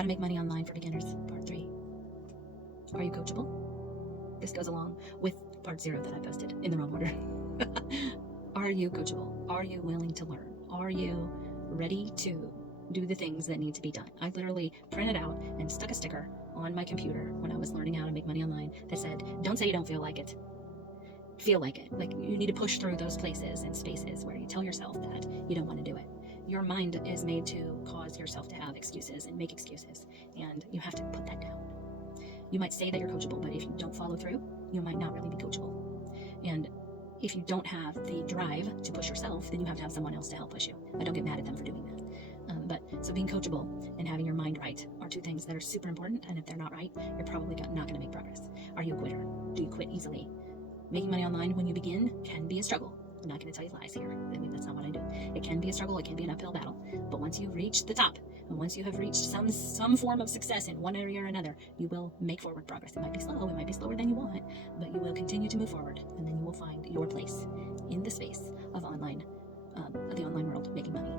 How to Make Money Online for Beginners, Part 3. Are you coachable? This goes along with Part 0 that I posted in the wrong order. Are you coachable? Are you willing to learn? Are you ready to do the things that need to be done? I literally printed out and stuck a sticker on my computer when I was learning how to make money online that said, don't say you don't feel like it. Feel like it. Like you need to push through those places and spaces where you tell yourself that you don't want to do it. Your mind is made to cause yourself to have excuses and make excuses, and you have to put that down. You might say that you're coachable, but if you don't follow through, you might not really be coachable. And if you don't have the drive to push yourself, then you have to have someone else to help push you. I don't get mad at them for doing that. So being coachable and having your mind right are two things that are super important, and if they're not right, you're probably not going to make progress. Are you a quitter? Do you quit easily? Making money online when you begin can be a struggle. I'm not going to tell you lies here. I mean, that's not what I do. It can be a struggle. It can be an uphill battle. But once you've reached the top, and once you have reached some form of success in one area or another, you will make forward progress. It might be slow. It might be slower than you want, but you will continue to move forward, and then you will find your place in the space of the online world, making money.